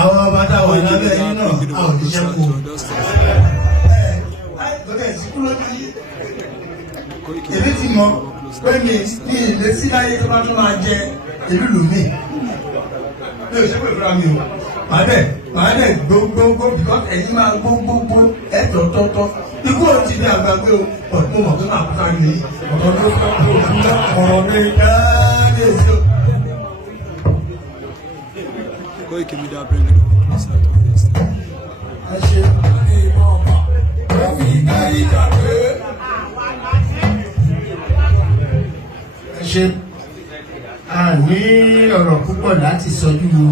àwọn ọba táwọn ìlábẹ́ yìí náà àwọn òṣìṣẹ́ kù. Lọ́dẹ̀ ìsìnkú lójú yìí. Èmi ti mọ̀ pé mi ní ilé sí láyé tó bá tún máa jẹ ìlú lùmí. Mi ò ṣe pé fúnra mi o. Màá dẹ̀ gbogbogbò bìkọ́ ẹ̀yin máa gbogbogbò tọ̀tọ̀tọ̀. Ikú ò ti di àgbàgbé o. Ọ̀dùn mọ̀ tó máa kú ká ní ọ̀dọ́ tó ọ̀rọ̀ mi dáadé sí o. Koiki Media bring it up this out of this. Ẹ ṣe ó fi káyí kàwé. Ẹ ṣe a ní ọ̀rọ̀ púpọ̀ láti sọjú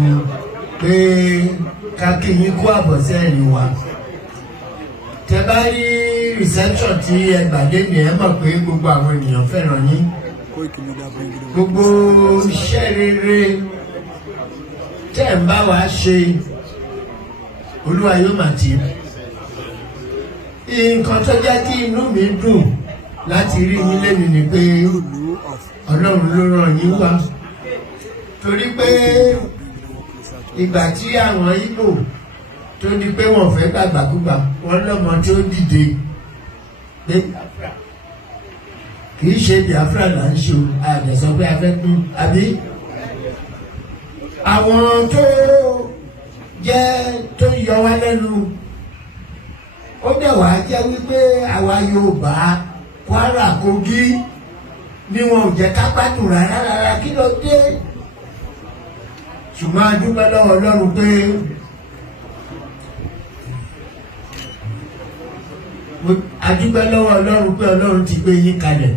pé kákíyín kó àbọ̀ sẹ́yìn wa. Tẹ bá rí reception tí ẹ gbàdé ni ẹ mọ̀ pé gbogbo àwọn ènìyàn fẹ́ràn yín. Koiki Media bring it up. Gbogbo iṣẹ́ rere tẹ́ ń bá wa ṣe Olúwa yóò máa tì í. Nǹkan tó jẹ́ kí inú mi dùn láti rí yín lẹ́nu ni pé Ọlọ́run ló rán yín wá. Torí pé ìgbà tí àwọn Ìgbò tó ní pé wọ́n fẹ́ gbàgbàkúgbà wọ́n lọ́mọ tó dìde pé kì í ṣe Biafra là ń ṣe àgbẹ̀sọ pé a fẹ́ kún àbí. Àwọn tó yọ wá lẹ́nu ó dẹ̀ wá jẹ́ wípé àwa Yorùbá Kwara Kogi ni wọn ò jẹ́ ká gbádùn rárá kí ló dé. Ṣùgbọ́n a dúpẹ́ lọ́wọ́ Ọlọ́run pé Ọlọ́run ti gbé yín kalẹ̀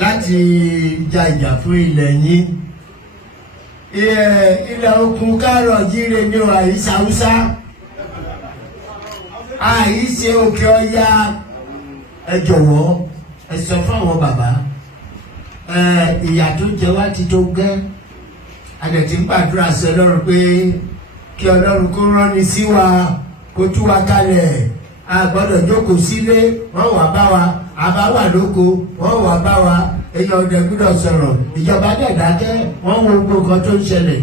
láti ja ìjà fún ilẹ̀ yín. Ilẹ̀ okùn kárọ̀ jíire ní àìsà Haúsá àìsè òkè ọya. Ẹ jọ̀wọ́ ẹ sọ fáwọn bàbá ìyà tó jẹ wá ti tó gẹ́. Àdẹ̀tí ń gbàdúrà sí Ọlọ́run pé kí Ọlọ́run kó ránni sí wa kó tú wa kalẹ̀. A gbọ́dọ̀ jókòó sílé wọ́n wá bá wa, àbá wà lóko wọ́n wá bá wa. Èèyàn ọ̀dẹ̀ gbọ́dọ̀ sọ̀rọ̀ ìjọba dẹ̀ dákẹ́ wọ́n wo gbogbo nǹkan tó ń ṣẹlẹ̀.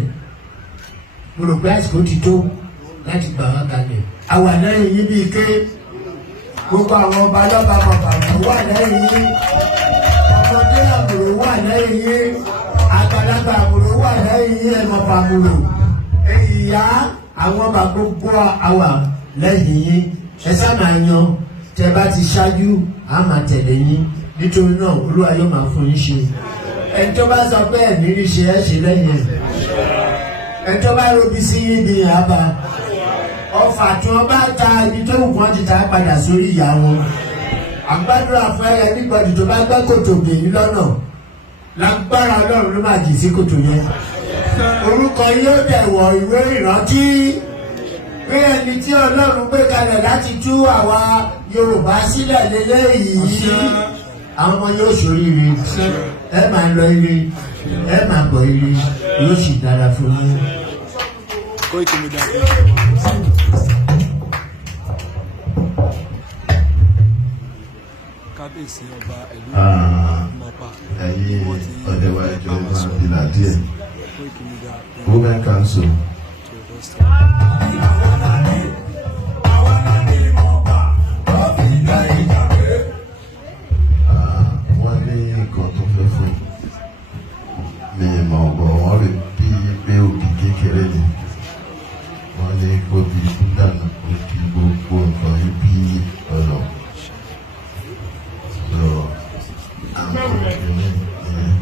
Mo rò pé àsìkò ti tó láti gbà wá kalẹ̀. Àwa lẹ́yìn yín bíi ké gbogbo àwọn ọba lọ́ba bàbà wà lẹ́yìn yín, ọmọdé àbúrò wà lẹ́yìn yín, àgbàlagbà àbúrò wà lẹ́yìn yín, ẹ̀mọ̀pá àbúrò ìyá àwọn ọba gbogbo àwà lẹ́yìn yín. Ẹ sábà yan tẹ bá ti ṣáájú a máa tẹ̀lé yín. Nítorí náà Olúwa yóò máa fún yín ṣe. Ẹni tó bá sọ pé ẹ̀mí rí ṣe ẹ́ ṣe lẹ́yìn ẹ̀. Ẹni tó bá robi sí yín ni àbá. Ọfà tí wọ́n bá ta ibi tó wù wọ́n ti ta padà sórí ìyá wọn. Àgbàdúrà fún ẹyẹ nígbàdì tó bá gbẹ́ kòtò gbèyí lọ́nà. Lágbára Ọlọ́run ló máa jì sí kòtò yẹn. Orúkọ yóò dẹ̀ wọ ìwé ìrántí. Pé ẹni tí Ọlọ́run gbé kalẹ̀ láti tú àwa Yorùbá sílẹ̀ lélẹ́yìí. Àwọn ọmọ yóò ṣoríire, ẹ máa lọ ire, ẹ máa bọ̀ ire, yóò sì dára fún yín. Koiki Media. Kábíyèsí ọba ìlú Mọ̀pá. Ẹ̀yin ọ̀dẹ̀wà ìjọ máa dìnnà díẹ̀. Koiki Media. Women Council. Wọ́n ní nǹkan tó fẹ́ fún mi mọ̀ bọ̀ wọ́n rí bí pé òbí kékeré ni wọ́n ní kóbi dànù kó bí gbogbo nǹkan yìí bí ọ̀nà. Àwọn obìnrin yẹn.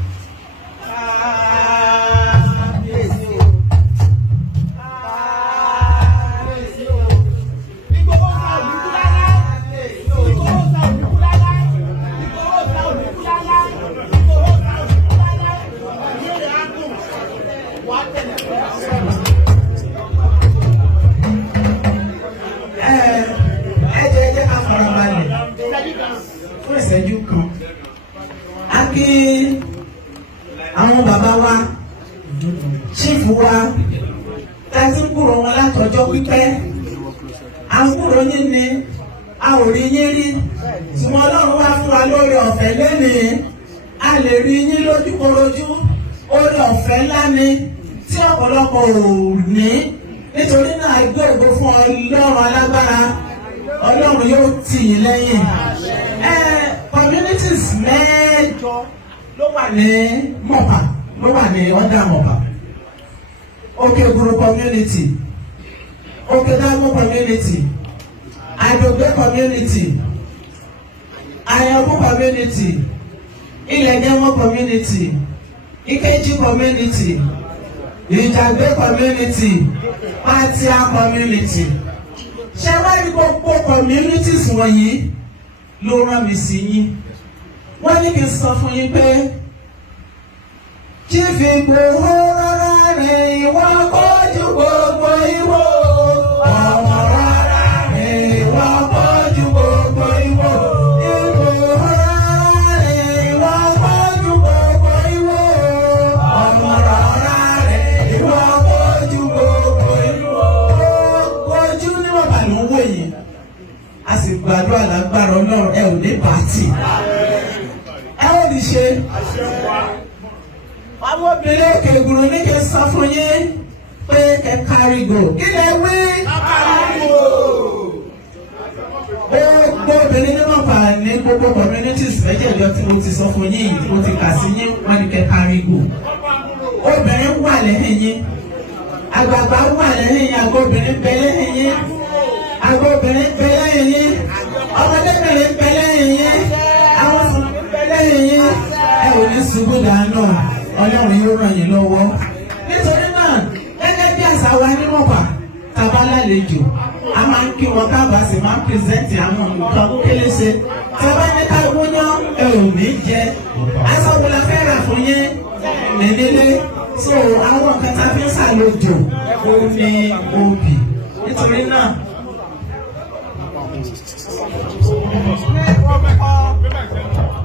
Fún ìṣẹ́jú kan a kí àwọn bàbá wa ṣífù wa tàbí kúrò wọn látọjọ́ pípẹ́. À ń kúrò yín ni a ò rí yín rí ṣùgbọ́n Ọlọ́run wá fún wa lórí ọ̀fẹ́ lónìí. A lè rí yín lójúkorojú, orí ọ̀fẹ́ ńlá ni tí ọ̀pọ̀lọpọ̀ ò ní. nítorí náà gbé ògo fún Ọlọ́run alágbára. Ọlọ́run yóò tì yín lẹ́yìn. Communities mẹ́jọ ló wà ní Mọ̀pà, ló wà ní under Mọ̀pà. Òkè-Ògùrù community, Òkè-Dágún community, Àdògbé community, Àyànbú community, Ilẹ̀jẹ̀mọ́ community, Ìkejì community, Ìjàgbé community, Pátíà community. Ṣé wá ní gbogbo communities wọ̀nyí ló rán mi sí yín? Wọ́n ní kí n sọ fún yín pé Chief Igboho rárá rẹ̀ ìwọ kọjú gbogbo ìwọ. Ọmọ rárá rẹ̀ ìwọ kọjú gbogbo ìwọ. Igboho rárá rẹ̀ ìwọ kọjú gbogbo ìwọ. Ọmọ rárá rẹ̀ ìwọ kọjú gbogbo ìwọ. Ojú ní bàbá ló ń wò yìí. A sì gbàdúrà lágbára Ọlọ́run ẹ ò ní pàtì. Ẹ ò ní ṣe. Àwọn obìnrin Òkè-Ògùrù ní kí n sọ fún yín pé ẹ kárí gò. Kí lẹ wí? Kárí gò. Gbogbo obìnrin ní Mọ̀pà ní gbogbo communities méjèèjọ tí mo ti sọ fún yín tí mo ti kà sí yín wọ́n ní kẹ́ kárí gò. Obìnrin wà lẹ́yìn yín. Àgbààgbà wà lẹ́yìn yín. Àgọ́ obìnrin bẹ lẹ́yìn yín. Àgọ́ obìnrin bẹ lẹ́yìn yín. Ọmọdébìnrin bẹ lẹ́yìn yín. Àwọn ọmọ bẹ lẹ́yìn yín. Ẹ ò ní ṣubú dànù. Ọlọ́run yóò ràn yín lọ́wọ́. Nítorí náà gẹ́gẹ́ bí àṣà wa ní Mọ̀pà tàbá lálejò a máa ń kí wọn káàbà sì máa ń pírẹsẹ̀ntì àwọn nǹkan kéléṣe. Tàbá ní ká wúyán ẹ ò ní jẹ. Aṣọ wo la fẹ́ rà fún yín nílé? So àwọn nǹkan tá a fi ń ṣàlejò ó ní obì. Nítorí náà.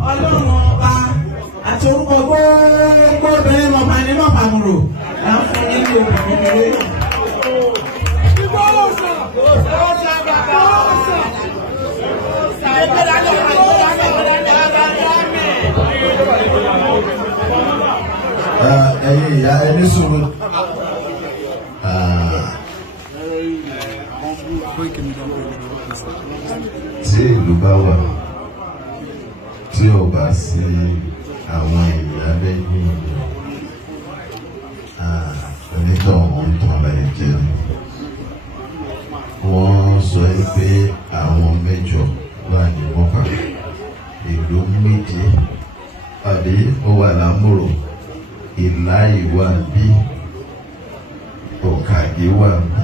Ọlọ́run ọba àti orúkọ gbogbo obìnrin Mọ̀pà ní Mọ̀pà múrò là ń fún yín ní obìnrin kékeré. Ẹ̀yin ìyá ẹni sùúrù. Tí ìlú bá wà tí ò bá sí àwọn èèyàn lẹ́yìn onítọ̀hún ń tàn láì jẹ́. Wọ́n sọ pé àwọn mẹ́jọ wà ní Mọ̀pà, ìlú méje àbí ó wà lámúrò, Ìláì wà bí, Ọ̀kàgé wà bí.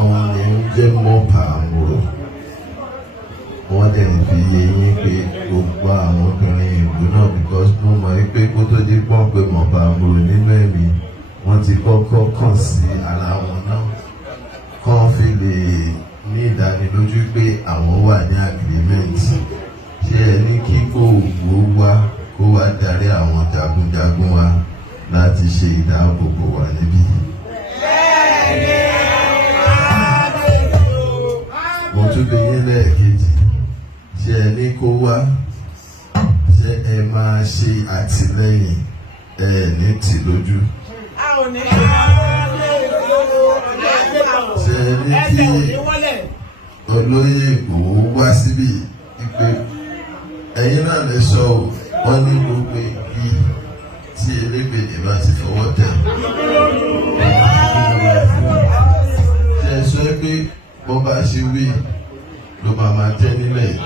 Àwọn ni ń jẹ́ Mọ̀pà múrò. Wọ́n dẹ̀ fi yé yín pé gbogbo àwọn obìnrin ìlú náà because mo mọ̀ pé kó tó dé pọ́n pé Mọ̀pà múrò nínú ẹ̀mí wọ́n ti kọ́kọ́ kàn sí ara wọn náà kán fi lè ní ìdánilójú pé àwọn wà ní agreement. Ṣé ẹ ní kí Ògbó wá kó wá darí àwọn jagunjagun wa láti ṣe ìdáàbòbò wa níbí? Mo tún lè yín lẹ́ẹ̀kejì. Ṣé ẹ ní kó wá? Ṣé ẹ máa ṣe àtìlẹ́yìn ẹ ní tì lójú? Ṣé ẹ ní kí olóyè Ìgbòho wá síbí ìpè ẹ̀yin náà lè sọ wọ́n ní gbogbo igi tí elégbèdè bá ti fọwọ́ tẹ̀. Ṣé ẹ sọ pé bó bá ṣe wí ló máa tẹ́ nílẹ̀ yìí?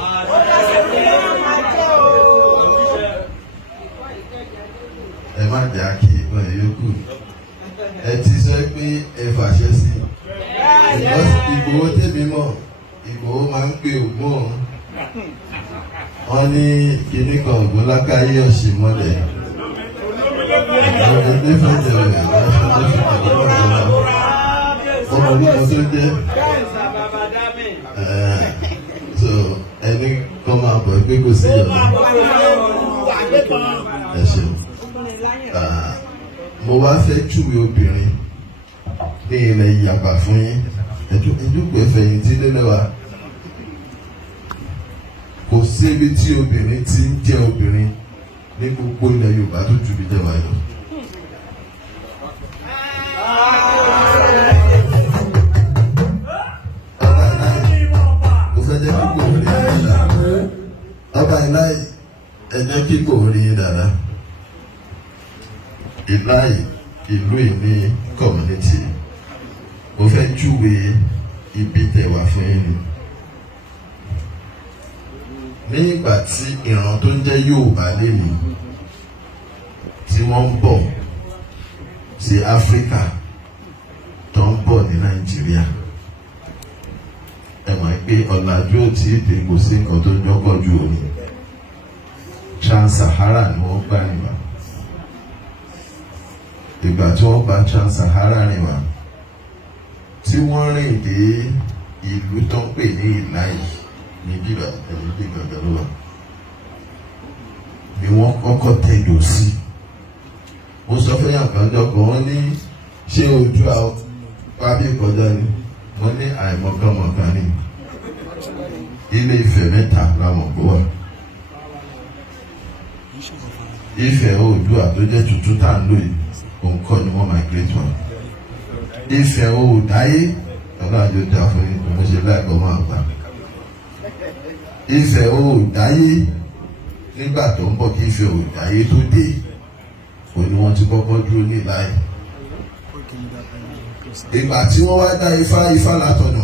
Ẹ má jà kí ìbọn yòókù. Ẹ ti sọ pé ẹ fàṣẹ sí. Ìgbòho tèmi mọ̀, Ìgbòho máa ń pe Ògún. Wọ́n ní kíní kan Ògún lákàáyé ọ̀sìn mọ́lẹ̀. Àwọn ẹgbẹ́ fẹ́jẹ̀ rẹ̀ ọmọ orúkọ tó jẹ́. So ẹni kan máa bọ̀ pé kò sí ìyọ̀nà. Ẹ ṣeun. Mo wá fẹ́ júwe obìnrin ní ilẹ̀ Ìyàbá fún yín. Ẹdúpẹ́ fẹ̀yìntì nílẹ̀ wa. Kò síbi tí obìnrin ti ń jẹ́ obìnrin ní gbogbo ilẹ̀ Yorùbá tó ju bí jẹ́ wáyé lọ. kí kò rí dáadáa. Ìláyè ìlú ìní community. Mo fẹ́ júwe ibi tẹ̀wà fún yín ni. Ní ìgbà tí ìran tó ń jẹ́ Yorùbá lénìí tí wọ́n ń bọ̀ sí Áfíríkà tó ń bọ̀ ní Nàìjíríà, ẹ mọ̀ pé ọ̀làjú ò tí ì dé, kò sí nǹkan tó ń jọ́pọ̀ ju òní. Trans-Sahara ni wọ́n gbà níwá. Ìgbà tí wọ́n gba Trans-Sahara níwá, tí wọ́n rìn dé ìlú tó ń pè ní Ìláyè ní bíbá ẹni bí gbàgbọ́ ló wà, ni wọ́n kọ́kọ́ tẹ̀dó sí. Mo sọ fún yàgbọ́njọ́ kan, wọ́n ní ṣé ojú àpábí kọjá ni? Wọ́n ní àìmọ̀kànmọ̀kàn ni. Ilé Ifẹ̀ mẹ́ta làwọn kó wà. Ifẹ̀ Oòduà tó jẹ́ tuntun tá à ń lò yìí, òun kọ́ ni wọ́n migrate wọn. Ifẹ̀ Oòdáyé ọlọ́àjò dá fún yín tó ń ṣe láìpẹ́ máa gbà. Ifẹ̀ Oòdáyé nígbà tó ń bọ̀ kí Ifẹ̀ Oòdáyé tó dé, òun ni wọ́n ti kọ́kọ́ dúró ní Ìláyè. Ìgbà tí wọ́n wá dá Ifá látọ̀nà,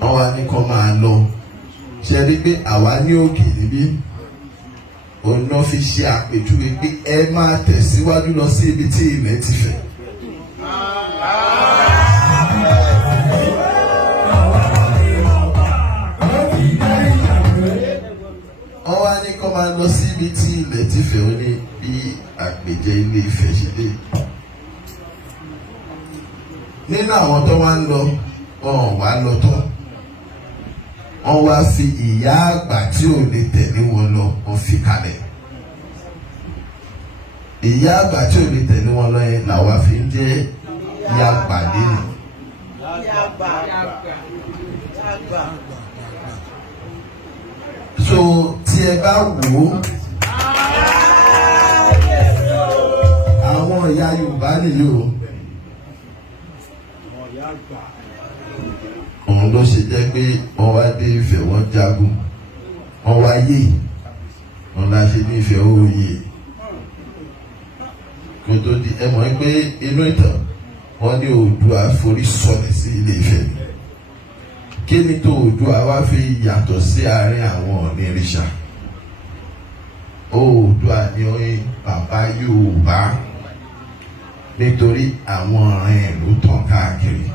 wọ́n wá ní kó máa lọ. Ṣe rí pé àwa ní òkè níbí, òun náà fi ṣe àpèjúwe pé ẹ máa tẹ̀síwájú lọ sí ibi tí ilẹ̀ ti fẹ̀. Wọ́n wá ní kó máa lọ sí ibi tí ilẹ̀ ti fẹ̀, ó ní bí àpèjẹ Ilé Ifẹ̀ ṣe dé. Nínú àwọn tó wá ń lọ, wọn wá lọ tán, wọ́n wá fi ìyá àgbà tí ò lè tẹ̀lé wọn lọ, wọ́n fi kalẹ̀. Ìyá àgbà tí ò lè tẹ̀lé wọn lọ yẹn làwa fi ń jẹ́ ìyá àgbà nínú. So tí ẹ bá wò ó, àwọn ìyá Yorùbá nìyí o. Òun ló ṣe jẹ́ pé wọ́n wá dé Ifẹ̀, wọ́n jagun, wọ́n wá yé, wọ́n la ṣe ní Ifẹ̀ òye. Kò tó di ẹ mọ̀ pé inú ìtàn wọ́n ní Oòduà forí sọlẹ̀ sí Ilé Ifẹ̀. Kí ni tó Oòduà wá fi yàtọ̀ sí àárín àwọn onírìṣà? Oòduà ni oyin bàbá Yorùbá nítorí àwọn ọ̀rẹ́ ẹ̀ ló tàn káàkiri.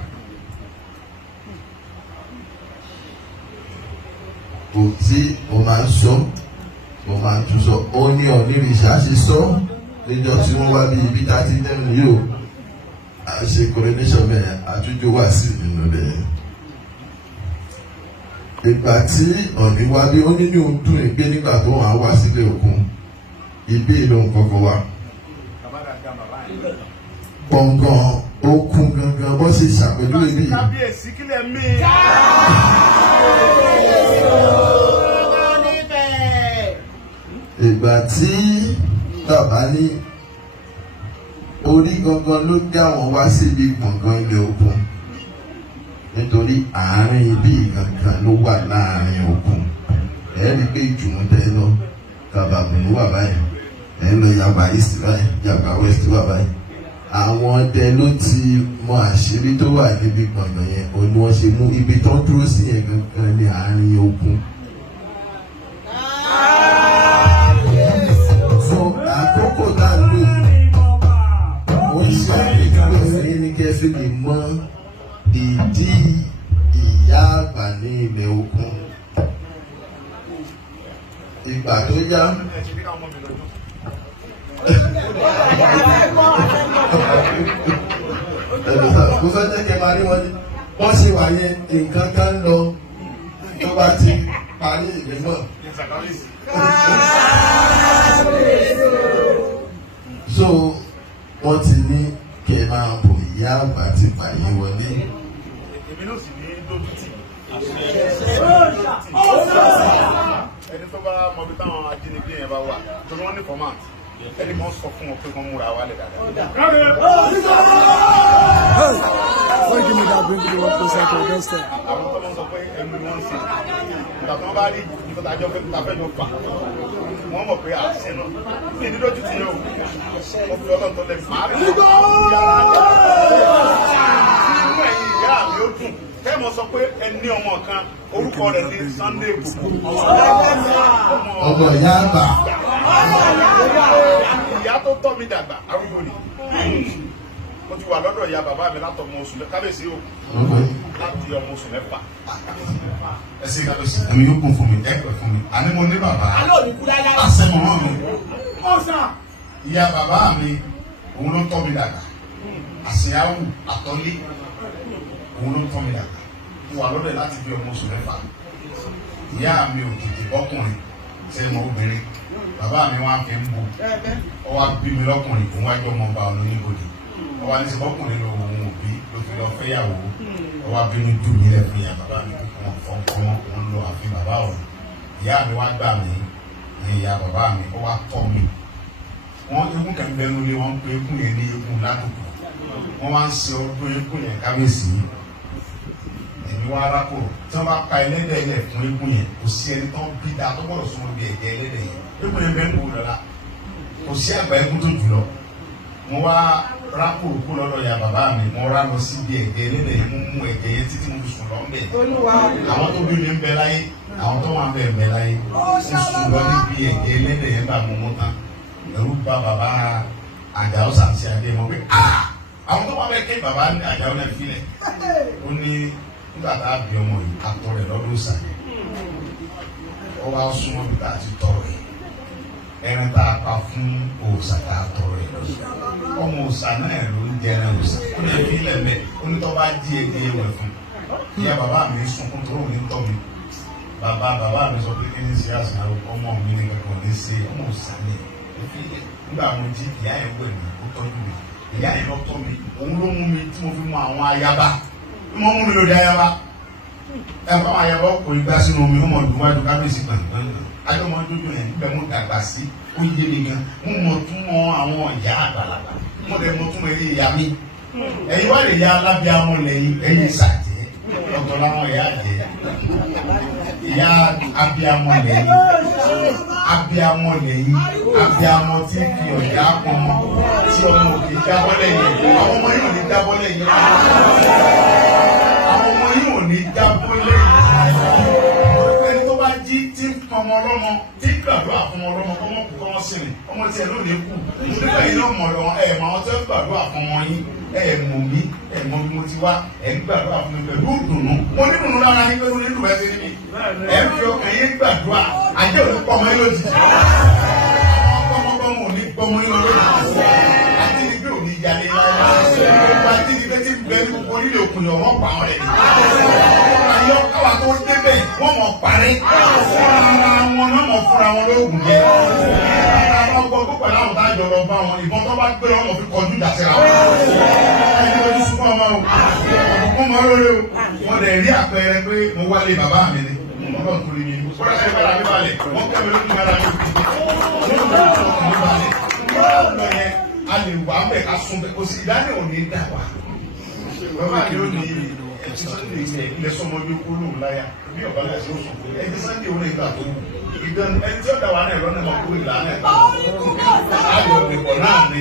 Kò tí mo máa ń sọ, mo máa ń tún sọ, ó ní onírìṣà ṣe sọ níjọ́ tí wọ́n wá bí ibi tá a ti dẹ́nu yìí o. À ń ṣe coronation mẹ́rin, àtúnjọ wà sí nínú rẹ̀. Ìgbà tí Ọ̀ọ̀ni wá dé, ó ní ní ohun dùn ìgbé nígbà tó wà wá sílé òkun, ibi ìlú kọ̀ọ̀kan wà. Gbọ̀ngàn okun gangan bó ṣe ṣàpèjúwe bí. Kábíyèsí kílẹ̀ mí. Ìgbà tí bàbá ní orí gangan ló dá wọn wá síbi gbọ̀ngàn ilé òkun, nítorí àárín ibi gangan ló wà láàárín òkun. Ẹ rí pé ìjùmọ̀ tẹ́ lọ Kàbàmù ló wà báyìí, ẹ lọ Yaba East báyìí, Yaba West wà báyìí. Àwọn ọdẹ ló ti mọ àṣírí tó wà níbi gbọ̀ngàn yẹn, òun ni wọ́n ṣe mú ibi tó ń dúró sí yẹn gangan ní àárín òkun. So àkókò tá a lò ó ṣe àpèjúwe fún ní kẹfì lè mọ ìdí ìyá àgbà ní ilẹ̀ òkun. Ìgbà tó yá. Mo fẹ́ jẹ́ kí ẹ máa rí wọn ní wọ́n ṣe wà yẹn nǹkan kan lọ tó bá ti parí ìwé náà. So wọ́n ti ní kí ẹ máa bọ̀, ìyá àgbà ti pààyè wọlé. Èmi ló sì ní dókítì. Ẹni tó bá mọ bí táwọn ajínigbé yẹn bá wà, tó ní wọ́n ní fọ́máàtì. Ẹni kan sọ fún wọn pé wọ́n múra wálé dáadáa. Why give me that bring me one closer to the step? Àwọn tó lọ sọ pé ẹnu ni wọ́n ń ṣe. Ìgbà tí wọ́n bá rí ìfọ̀tàjọ́ fẹ́ jọ fà. wọ́n mọ̀ pé àṣẹ náà ní ìdílójú ti yóò wọ́n fi ọlọ́run tó lẹ̀ máa rí inú ẹ̀yìn ìyá mi ó dùn kẹ́mọ̀ sọ pé ẹni ọmọ kan orúkọ rẹ̀ ní Sunday Igboho ọmọ ìyá àgbà ìyá tó tọ́ mi dàgbà arúgbó ni mo ti wà lọ́dọ̀ ìyá bàbá mi látọ̀ ọmọ oṣù kábíyèsí o láti ọmọ oṣù mẹ́fà. ẹsẹ̀ kábíyèsí ẹ̀mí yóò kún fún mi ẹ̀pẹ̀ fún mi àní mo ní bàbá àṣẹmọ̀ràn mi ìyá bàbá mi òun ló tọ́ mi dàgbà àṣeyáwó àtọ́lé òun ló tọ́ mi dàgbà mo wà lọ́dọ̀ láti bí ọmọ oṣù mẹ́fà ìyá mi ò kìkì bọ́kùnrin sẹ́yìn obìnrin bàbá mi wá fi ń bo ọ wá bí mi lọ́kùnrin òun wájú ọmọ ọba olóyìnbodè ọ wá ní sẹ́ bọ́kùnrin ló òun òbí ló fi lọ fẹ́yàwó ọ wá bínú dùn mí lẹ́ fún ìyá bàbá mi kó wọn fọ́nkọ́ wọn lọ àfi bàbá ọ̀run ìyá mi wá gbà mí ní ìyá bàbá mi ọ wá tọ́ mi wọn eégún kẹ́ńbẹ́nu lé wọn pé eégún yẹn ní eégún ládùúgbò wọn wá ń ṣe ọdún eégún yẹn kábíyèsí ẹ̀mí wá arákùnrin tí wọ́n bá pa ẹlẹ́dẹ̀ ilẹ̀ fún eégún yẹn kò sí ẹni tó ń bí dáa tó gbọ́dọ̀ súnmọ́ bí ẹ̀jẹ̀ ẹlẹ́dẹ̀ yẹn eégún yẹn bẹ́ẹ̀ ń bò lọ́la kò sí àgbà eégún tó jùlọ mo wá rákòrò kó lọ́dọ̀ ya bàbá mi mo rá lọ sí bí ẹ̀jẹ̀ ẹlẹ́dẹ̀ yẹn mú ẹ̀jẹ̀ yẹn títí mo fi sùn lọ ńbẹ̀ àwọn tó bí mi ń bẹ láyé àwọn tó wà ń bẹ ń bẹ láyé mo sùn lọ níbi ẹ̀jẹ̀ ẹlẹ́dẹ̀ yẹn bá mo mú tán ẹ̀rù bà bàbá Àjàó Sàmísì Adé mọ̀ pé àwọn tó wà bẹ ké bàbá Àjàó náà filẹ̀ ó ní nígbà tá a bí ọmọ yìí àtọ̀ rẹ̀ lọ́dún sàlẹ̀ ó wá súnmọ́ bí tá a ti tọrọ yìí ẹran tá a pa fún òòṣà tá a tọrọ yìí lọ́dún ọmọ òòṣà náà ló ń jẹ ẹran òòṣà ó lè fi ilẹ̀ mẹ́ onítọ́ bá jí ẹdí ẹwẹ̀ fún ìyá bàbá mi sunkún tó rò ní tọ́ mi bàbá mi sọ pé kí ni ṣe àṣà ọmọ mi ní kankan ní ṣe ọmọ òòṣà ní ìfìlẹ̀ nígbà mo jí ìyá yẹn wẹ̀ mí ó tọ́jú mi ìyá yẹn lọ tọ́ mi òun ló mú mi tí mo fi mọ àwọn ayaba mo mú mi lórí ayaba ẹ̀fọ́ àwọn ayaba kò ì gbá sínú omi wọ́n mọ̀ ọdún wájú kábíyèsí gbàngbàn ajọ́ mọ́ dúdú yẹn níbẹ̀ mo dàgbà sí ó yé mi gan mo mọ̀ tún mọ àwọn ìyá àgbàlagbà mo dẹ̀ mọ̀ tún mọ eré ìyá mi ẹ̀yin wá lè ya alábíàmọ́ lẹ́yìn ẹ̀yin sàjẹ́ ọ̀tọ̀ láwọn ìyá àjẹ́ ìyá abíàmọ́ lẹ́yìn abíàmọ́ lẹ́yìn abíàmọ́ tí fi ọ̀dà pọnmọ́ tí ọmọ òkè jábọ́ lẹ́yìn àwọn ọmọ yìí ò ní jábọ́ lẹ́yìn àwọn ọmọ yìí ò ní jábọ́ lẹ́yìn ẹni tó bá jí tí ọmọ ọlọ́mọ tí gbàdúrà fún ọlọ́mọ kọ́mọ kú kọ́mọ sí ni ọmọ tí ẹ ló lè kú nígbà yìí náà mọ̀ lọ́wọ́ ẹ̀ mọ̀ àwọn tó ń gbàdúrà fún ọmọ yín ẹ̀ mọ̀ mí ẹ̀ mọ̀ bí mo ti wá ẹ̀ ń gbàdúrà fún mi pẹ̀lú ìdùnnú mo ní ìdùnnú lára ní pẹ̀lú nínú ẹ̀ sí níbi ẹ̀ ń fi ọkàn yín gbàdúrà àjẹ́ òní pọ̀ mọ́ yín lójijì ọmọ òní pọ̀ mọ́ yín lójijì àti níbi òní ìyálé láyé àti níbi tí bẹ́ẹ̀ ní gbogbo onílé òkun ni ọmọ pa wọn rẹ̀ ayọ́ káwa tó débẹ̀ wọ́n mọ̀ parí fúnra wọn náà mọ̀ fúnra wọn lóògùn jẹ́ àwọn gbọ́ púpọ̀ láwọn tá a jọ lọ bá wọn ìbọn tó bá gbé wọn fi kọjú ìjà síra wọn ẹni tó ti súnmọ́ ọmọ o ọkùnkùn mọ́ lórí o wọ́n lè rí àpẹẹrẹ pé mo wálé bàbá mi ni ọlọ́run tó lè mi ní kọ́lá ṣe bára mi balẹ̀ wọ́n kẹ́mi lójú ara mi balẹ̀ a lè wà á bẹ̀ ká sún bẹ̀ kò sí ìdánilẹ̀ òní dà wá bàbá mi ò ní ilẹ̀ sọmọdé kúrò láyà bí ọ̀bá náà ṣe ó sọ pé ẹni Sunday òun ìgbà tó wù ìdán ẹni tí ó dà wà náà lọ́nà mọ̀ kúrò ìlànà ẹ̀ ayọ̀ òdìbò náà ni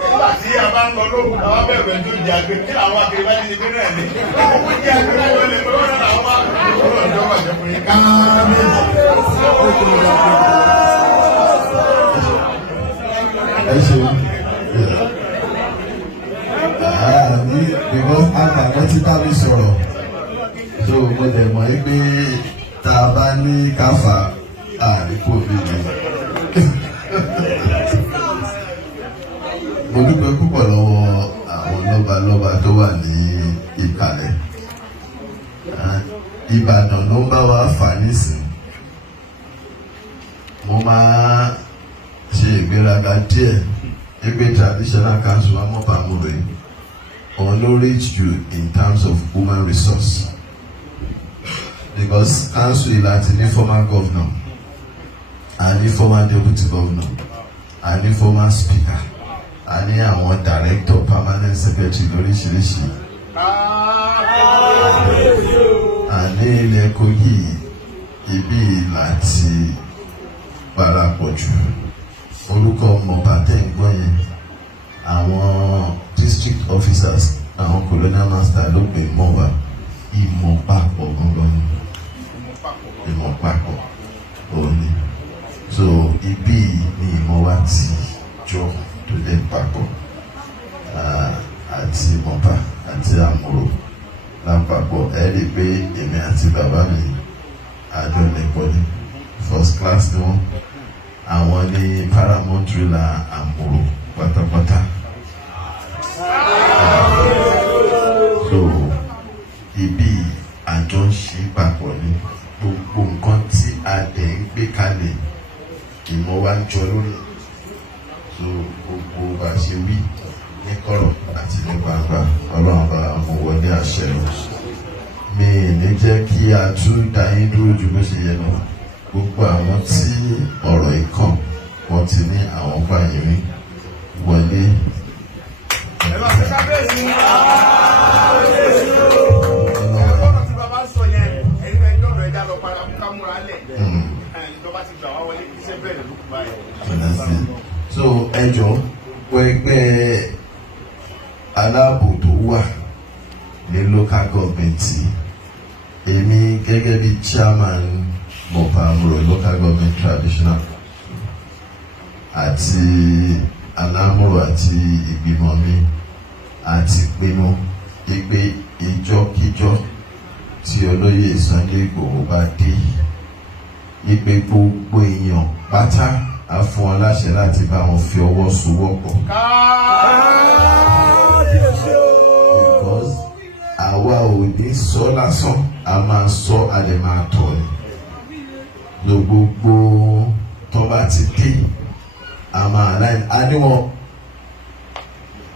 nígbà tí a bá ń lọ lóhùn àwọn abẹ́rẹ́ ẹjọ́ ìdí àgbẹ̀ kí àwọn akéré bá ti di pé náà ni òkú jẹ́ àgbẹ̀ náà lè pé wọ́n náà wá ọ̀rọ̀ ìjọba ìjọba yìí because àgbàgbọ́ tí tábí sọ̀rọ̀ so mo dẹ̀ mọ̀ yí pé tá a bá ní káfà àríkò bíbí. Mo dúpẹ́ púpọ̀ lọ́wọ́ àwọn lọ́balọ́ba tó wà ní ìkàlẹ̀. Ìbàdàn ló ń bá wa fà nísìn. Mo máa ṣe ìgbéraga díẹ̀ ẹgbẹ́ traditional council amọ́pàmúre on no reach you in terms of human resource because council láti ní former governor and ní former deputy governor and ní former speaker and ní àwọn director permanent secretary lóríṣiríṣi and ní ilẹ̀ Kogi ibi láti parapọ̀ jù. Orúkọ Mọ̀pá tẹ̀ ń gbọ́ yẹn, àwọn district officers, àwọn colonial master ló pè Mọ̀wá. Ìmọ̀pápọ̀ gangan ni. Ìmọ̀pápọ̀ òní. So ibi ni ìmọ̀ wa ti jọ tó lè papọ̀ àti Mọ̀pá àti Àmúrò lápapọ̀. Ẹ rí i pé èmi àti bàbá mi àjọlẹ̀pọ̀ ní first class ni wọ́n. Àwọn ní paramount ruler Àmúrò pátápátá. So ibi àjọ ń ṣe papọ̀ ní gbogbo nǹkan tí a dẹ̀ ń gbé kalẹ̀ ìmọ̀ wa ń jọ lórí. So gbogbo bá ṣe wí ní kọ̀rọ̀ àti ní gbangba Ọlọ́run bá mú wọlé àṣẹ lọ. Mi ní jẹ́ kí a tún dá yín dúró ju bó ṣe yẹ lọ. Gbogbo àwọn tí ọ̀rọ̀ ìkàn wọ́n ti ní àwọn báyìí rí wọlé. So ẹjọ́ pẹ́pẹ́ aláàbò tó wà ní local government èmi gẹ́gẹ́ bí chairman Mọ̀pá Àmúrò local government traditional àti Alámúrò àti ìgbìmọ̀ mi àti pinnu pé ìjọkíjọ tí olóyè Sunday Igboho bá dé ìpè gbogbo èèyàn pátá a fún ọ láṣẹ láti bá wọn fi ọwọ́ sowọ́pọ̀. Because àwa ò ní sọ lásán, a máa sọ a lè máa tọ̀ ni. Gbogbo tó bá ti dé a máa láì a níwọ̀n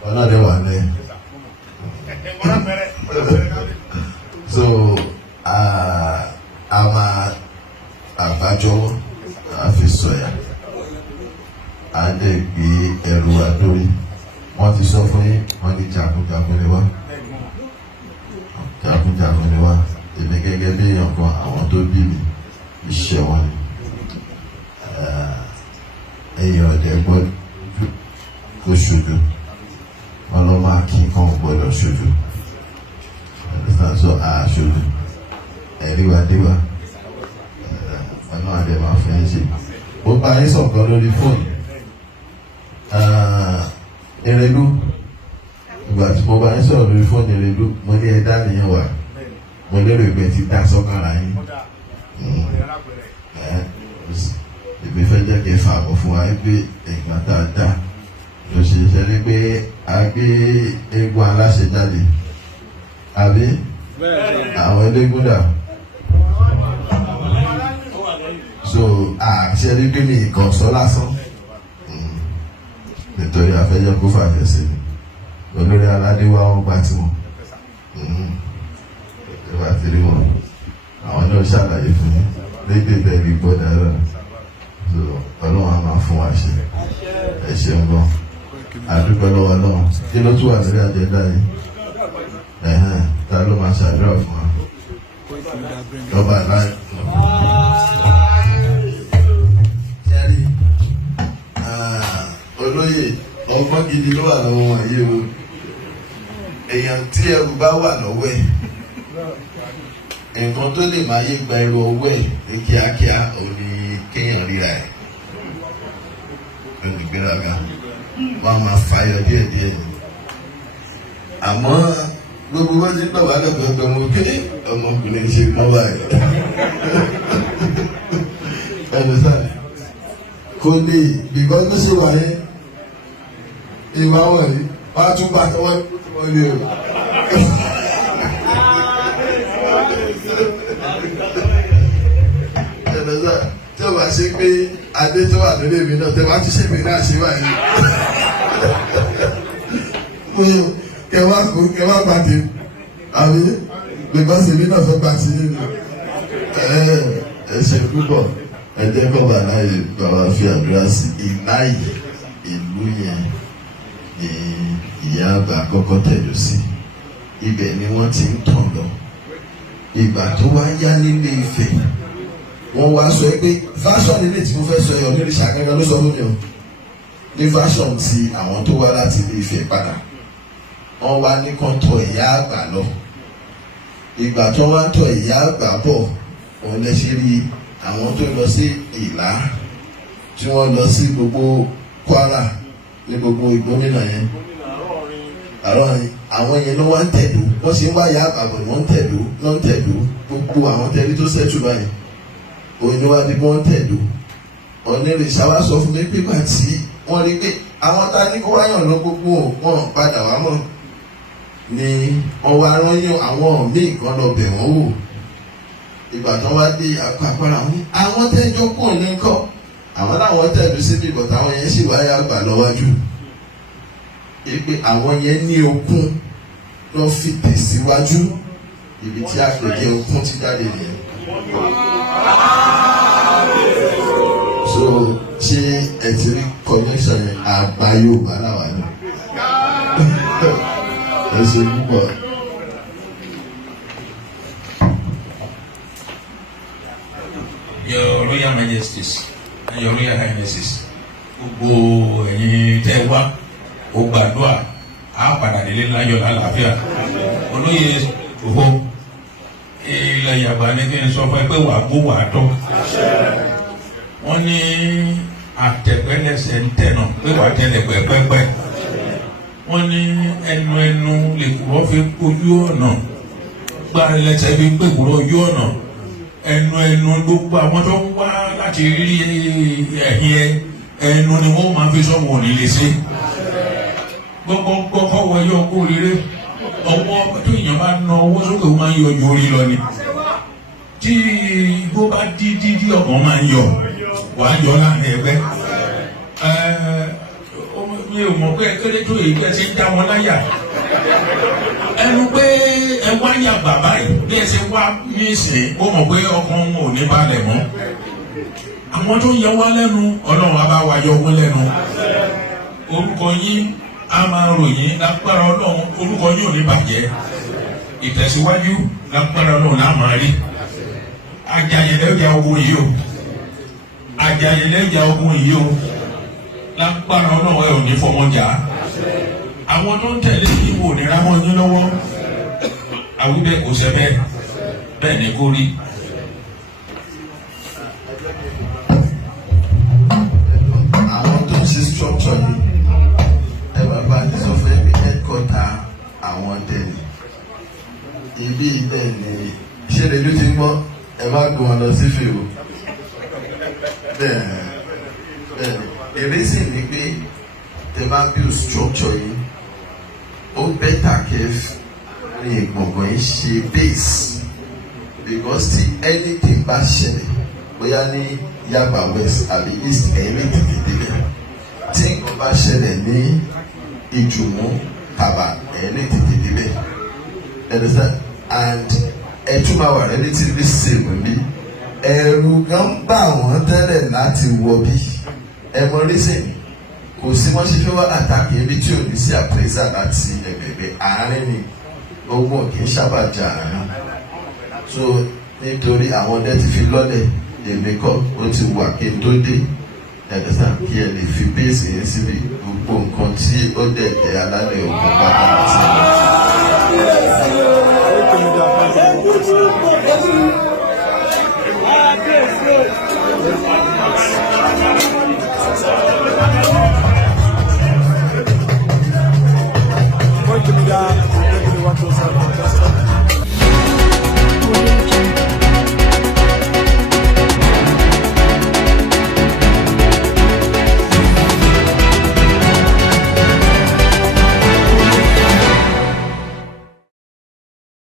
ọlọ́dẹ wà lẹ́yìn. So a máa àbájọwọ́ a fi sọ̀yà a lè gbé ẹrù wa lórí. Wọ́n ti sọ fún yín, wọ́n ní jagunjagun ni wá. Jagunjagun ni wá. Èmi gẹ́gẹ́ bí èèyàn kan, àwọn tó bí mi iṣẹ́ wọn ni. Èèyàn ọ̀dẹ̀ gbọ́dọ̀ kó ṣojú. Wọ́n lọ máa kí kan gbọ́dọ̀ ṣojú. Sọ àṣojú. Ẹ̀ríwádéwà. Ọ̀nà àdè máa fẹ́ ṣe. Mo bá yín sọ̀kan lórí fóònù. Erelu ìgbà tí mo bá ń sọ̀rọ̀ lórí fóònù Erelu mo ní ẹ̀dá nìyẹn wà mo lérò ìgbẹ́ ti dá sọ́kàrà yín. Èmi fẹ́ jẹ́ kí ẹ fà bọ̀ fún wa pé ìgbà tá a dá ló ṣe ṣe ni pé a gbé eégún aláṣẹ jáde àbí àwọn eléégún dà. So àṣẹ ní pé mi ìkàn sọ lásán nítorí afẹ́jọ́ kó fàfẹ́ sí ni olórí aládé wa wọ́n gba tiwọn ìwà tìrí wọn àwọn náà ṣàlàyé fún yín lédè bẹ́ẹ̀ni gbọ́dọ̀ rẹ̀ Ọlọ́run á máa fún wa ṣe ẹ ṣeun gan àdúgbò lọ́wọ́ náà kí ló tún wà lórí àjẹ́dá yìí ta ló máa ṣàdúrà fún wa lọ́ba láì. Olóyè ọgbọ́n gidi ló wà lọ́wọ́ wọn yìí o. Èèyàn tí ẹrù bá wà lọ́wọ́ ẹ̀ nǹkan tó lè máa yé gba ẹrù ọwọ́ ẹ̀ ní kíákíá òun ni kéèyàn ríra ẹ̀ olùgbéraga wọn máa fàyọ díẹ̀díẹ̀ ni. Àmọ́ gbogbo wọn ti gbà wá lọ́pọ̀lọpọ̀ mo pé ọmọkùnrin ṣe mọ́ báyìí ẹnu sáà kò lè bìbọn tó ṣe wáyé ìwà wọ̀nyí wọ́n á tún bá tọwọ́ lé o. Ẹ̀dọ̀sá tí o bá ṣe pé adé tó wà lórí èmi náà tẹ́ bá tún ṣèpè náà ṣe wáyé. Kẹwàá pàdé àbí bìbọn ṣèmi náà fẹ́ gbà sí nínú. Ẹ ṣe púpọ̀ ẹ jẹ́ kọ́ bàbá yìí bàbá fi àdúrà sí ìláyì ìlú yẹn ní ìyá àgbà àkọ́kọ́ tẹ̀dọ̀ sí ibẹ̀ ni wọ́n ti ń tàn lọ ìgbà tó wá yá nílé Ifẹ̀ wọ́n wá sọ pé fashion ilé tí mo fẹ́ sọ yọ lórí ṣàgẹ́gẹ́ ló sọ fún mi o ní fashion ti àwọn tó wá láti Ilé Ifẹ̀ padà wọ́n wá ní kàn tọ̀ ìyá àgbà lọ ìgbà tó wá tọ̀ ìyá àgbà bọ̀ òun lè ṣe rí àwọn tó lọ sí Ìlá tí wọ́n lọ sí gbogbo Kwara ní gbogbo ìgbómìnà yẹn àwọn yẹn ló wá ń tẹ̀dó wọ́n ṣe ń wá ìyá àgbà bọ̀ wọ́n ń tẹ̀dó gbogbo àwọn tẹ̀lé tó ṣẹ́tù báyìí òyìnbó wa ni wọ́n tẹ̀dó ọ̀nẹ́rìṣà wá sọ fún mi pé pàtí wọ́n rí pé àwọn tá a ní kó wáyàn lọ gbogbo wọn padà wá mọ̀ ni wọ́n wá rányàn àwọn míì kan lọ bẹ̀ wọ́n wò ìgbà tó wá dé àpapàrà wọn àwọn tẹ́jọ́ pọ̀ ní kọ́ àwọn làwọn tẹ̀dó síbi ìbọ̀tà àwọn yẹn sì wáyà gbà lọ́wájú pé àwọn yẹn ní okun lọ fi tẹ̀síwájú ibi tí àpèjẹ okun ti jáde nìyẹn. So ṣé ẹ ti rí connection yẹn àgbà Yorùbá làwà ní. Ẹ ṣe púpọ̀. Your Royal Majesties and Your Royal Highnesses, gbogbo ẹ̀yin tẹ́ wá ó gbàdúrà á padà délé láyọ̀ lálàáfíà. Olóyè òhò ilẹ̀ Yàgbà ní kí n sọ fún ẹ pé wàá gbó wàá tọ́. Wọ́n ní àtẹ̀pẹ́lẹsẹ̀ ń tẹ̀nà pé wàá tẹ̀lẹ̀ pẹ́pẹ́pẹ́. Wọ́n ní ẹnu lè kúrọ́ fi ojú ọ̀nà gbárẹ́lẹ́sẹ̀ fi pé kúrọ́ ojú ọ̀nà. Ẹnu gbogbo àwọn tó ń wá láti rí ẹ̀yìn ẹnu ni wọ́n máa fi sọ́wọ́ nílé sí. Gbogbo kọ́wọ́ yọ kó rere ọwọ́ tó èèyàn bá na ọwọ́ sókè ó máa ń yọ ju orí lọ ni. Tí igbó bá dí ọkàn máa ń yọ wàá yọ láàrin ẹgbẹ́. Mi ò mọ̀ pé kéré tó èyí ẹ ti ń dá wọn láyà. Ẹnu pé ẹ wá yà bàbá yìí bí ẹ ṣe wá ní ìsìn ó mọ̀ pé ọkàn wọn ò ní balẹ̀ mọ́. Àwọn tó ń yẹ wá lẹ́nu Ọlọ́run á bá wa yọ wọ́n lẹ́nu. Orúkọ yín a máa ròyìn lágbára Ọlọ́run, orúkọ yín ò ní bàjẹ́. Ìtẹ̀síwájú lágbára Ọlọ́run náà máa rí. Ajayẹlẹ́jà ogun yìí o. Ajayẹlẹ́jà ogun yìí o. Lágbára Ọlọ́run ẹ ò ní fọmọjà. Àwọn tó ń tẹ̀lé yìí wò ní rámọ́ yín lọ́wọ́. Àwíbẹ̀ kò sẹ́ bẹ́ẹ̀. Bẹ́ẹ̀ ni kò rí. Àwọn tó ń ṣe structure yìí ẹ bàbá ti sọ fún ẹbí headquarter àwọn dẹni ibi ilẹ̀ ni ṣé lójú ti ń gbọ́ ẹ má gbé wọn lọ sí fèrò bẹ́ẹ̀ èrè sì ni pé tẹ bá build structure yìí ó bẹ́tà kẹ́ ní gbọ̀ngàn yìí ṣe base because tí anything bá ṣẹlẹ̀ bóyá ní Yaba West àbí East ẹ̀yìn tètè débẹ̀ tí nǹkan bá ṣẹlẹ̀ ní Ìjùmọ̀ Kaba ẹ̀yìn tètè débẹ̀ understand and ẹ̀túnmá wà relatively safe bí ẹ̀rù gan bá wọn tẹ́lẹ̀ láti wọ bí ẹ̀mọ́ reason kò sí wọ́n ṣe fẹ́ wá àtàkì ibi tí ò ní sí àpèsà láti ẹ̀bẹ̀bẹ̀ àárín ni ogun kì í sábà jà àárín so nítorí àwọn ọdẹ ti fi lọ́lẹ̀ èmi kọ́ ó ti wà kí n tó dé ẹ̀dẹ̀sà kí ẹ lè fi bẹ́ẹ̀sì yẹn síbi gbogbo nǹkan tí ó dẹ̀ jẹ́ alálẹ̀ ogun pátá àti